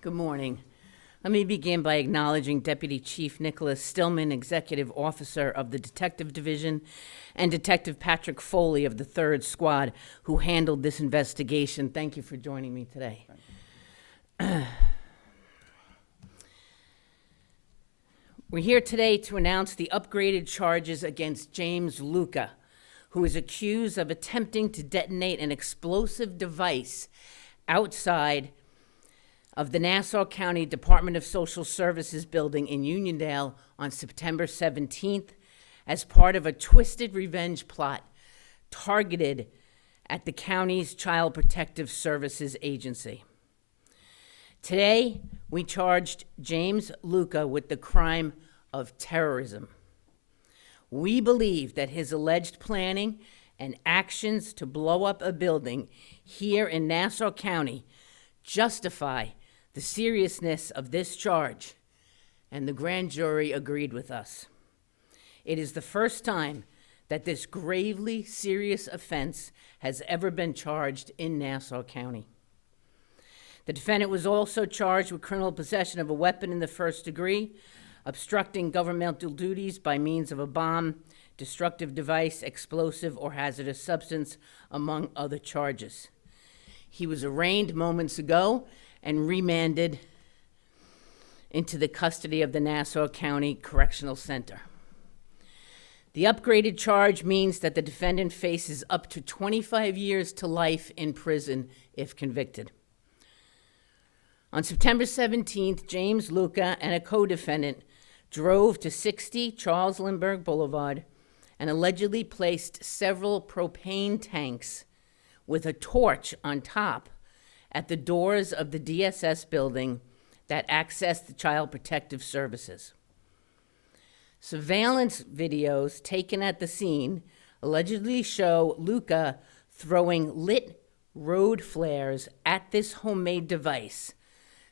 Good morning. Let me begin by acknowledging Deputy Chief Nicholas Stillman, Executive Officer of the Detective Division, and Detective Patrick Foley of the 3rd Squad, who handled this investigation. Thank you for joining me today. We're here today to announce the upgraded charges against James Luca, who is accused of attempting to detonate an explosive device outside of the Nassau County Department of Social Services building in Uniondale on September 17th as part of a twisted revenge plot targeted at the county's Child Protective Services Agency. Today, we charged James Luca with the crime of terrorism. We believe that his alleged planning and actions to blow up a building here in Nassau County justify the seriousness of this charge, and the grand jury agreed with us. It is the first time that this gravely serious offense has ever been charged in Nassau County. The defendant was also charged with criminal possession of a weapon in the 1st degree, obstructing governmental duties by means of a bomb, destructive device, explosive, or hazardous substance, among other charges. He was arraigned moments ago and remanded into the custody of the Nassau County Correctional Center. The upgraded charge means that the defendant faces up to 25 years to life in prison if convicted. On September 17th, James Luca and a co-defendant drove to 60 Charles Lindbergh Boulevard and allegedly placed several propane tanks with a torch on top at the doors of the DSS building that access the Child Protective Services. Surveillance videos taken at the scene allegedly show Luca throwing lit road flares at this homemade device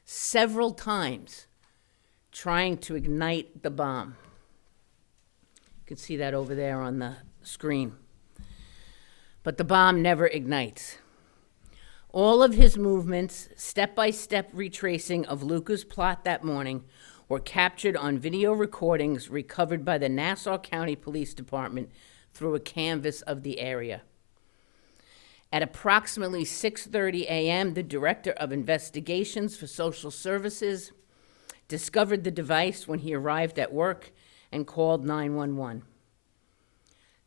several times, trying to ignite the bomb. You can see that over there on the screen. But the bomb never ignites. All of his movements, step-by-step retracing of Luca's plot that morning, were captured on video recordings recovered by the Nassau County Police Department through a canvass of the area. At approximately 6:30 a.m., the Director of Investigations for Social Services discovered the device when he arrived at work and called 911.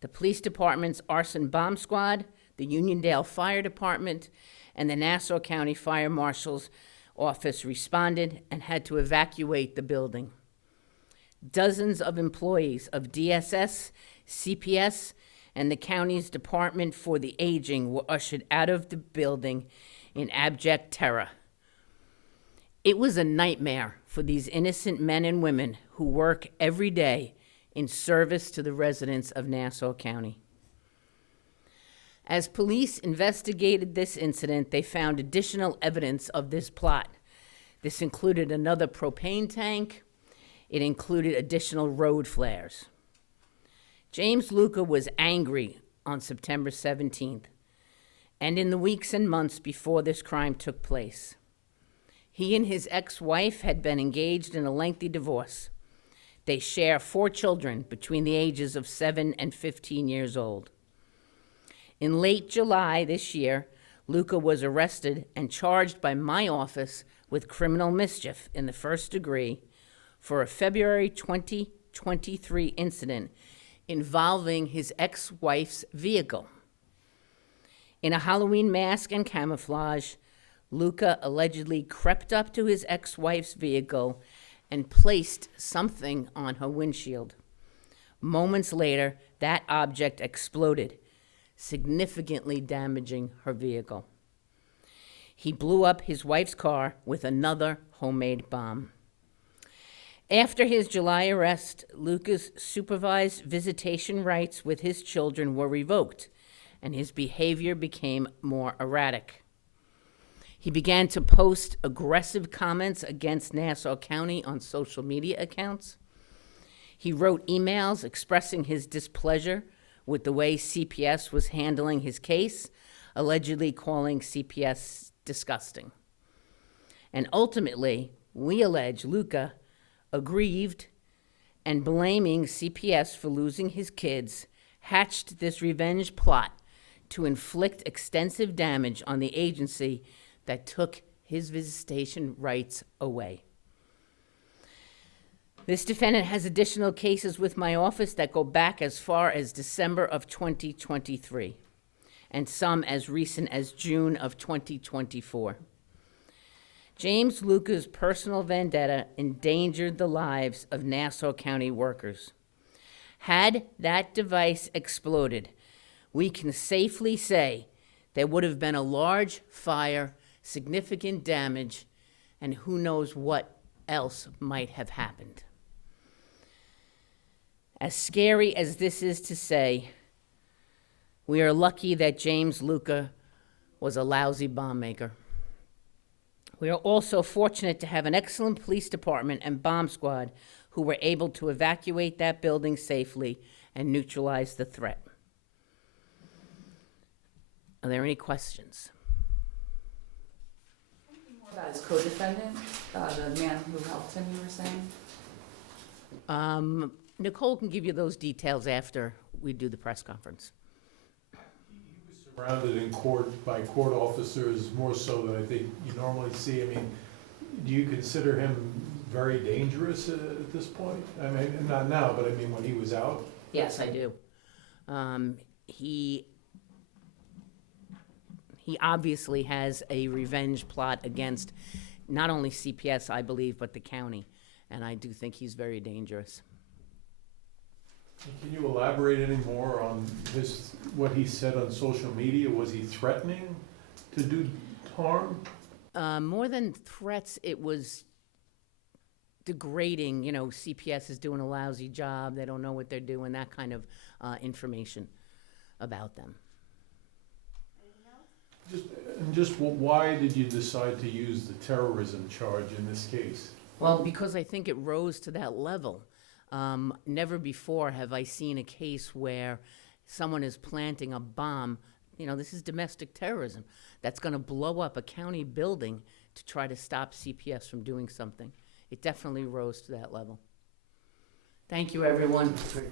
The police department's arson bomb squad, the Uniondale Fire Department, and the Nassau County Fire Marshal's office responded and had to evacuate the building. Dozens of employees of DSS, CPS, and the county's Department for the Aging were ushered out of the building in abject terror. It was a nightmare for these innocent men and women who work every day in service to the residents of Nassau County. As police investigated this incident, they found additional evidence of this plot. This included another propane tank. It included additional road flares. James Luca was angry on September 17th, and in the weeks and months before this crime took place. He and his ex-wife had been engaged in a lengthy divorce. They share 4 children between the ages of 7 and 15 years old. In late July this year, Luca was arrested and charged by my office with criminal mischief in the 1st degree for a February 2023 incident involving his ex-wife's vehicle. In a Halloween mask and camouflage, Luca allegedly crept up to his ex-wife's vehicle and placed something on her windshield. Moments later, that object exploded, significantly damaging her vehicle. He blew up his wife's car with another homemade bomb. After his July arrest, Luca's supervised visitation rights with his children were revoked, and his behavior became more erratic. He began to post aggressive comments against Nassau County on social media accounts. He wrote emails expressing his displeasure with the way CPS was handling his case, allegedly calling CPS disgusting. And ultimately, we allege Luca, aggrieved and blaming CPS for losing his kids, hatched this revenge plot to inflict extensive damage on the agency that took his visitation rights away. This defendant has additional cases with my office that go back as far as December of 2023, and some as recent as June of 2024. James Luca's personal vendetta endangered the lives of Nassau County workers. Had that device exploded, we can safely say there would have been a large fire, significant damage, and who knows what else might have happened. As scary as this is to say, we are lucky that James Luca was a lousy bomb maker. We are also fortunate to have an excellent police department and bomb squad who were able to evacuate that building safely and neutralize the threat. Are there any questions? About his co-defendant, the man who helped him, you were saying? Nicole can give you those details after we do the press conference. He was surrounded in court by court officers more so than I think you normally see. I mean, do you consider him very dangerous at this point? I mean, not now, but I mean when he was out? Yes, I do. He obviously has a revenge plot against not only CPS, I believe, but the county, and I do think he's very dangerous. Can you elaborate any more on what he said on social media? Was he threatening to do harm? More than threats, it was degrading. You know, CPS is doing a lousy job. They don't know what they're doing, that kind of information about them. Why did you decide to use the terrorism charge in this case? Well, because I think it rose to that level. Never before have I seen a case where someone is planting a bomb. You know, this is domestic terrorism that's going to blow up a county building to try to stop CPS from doing something. It definitely rose to that level. Thank you, everyone, for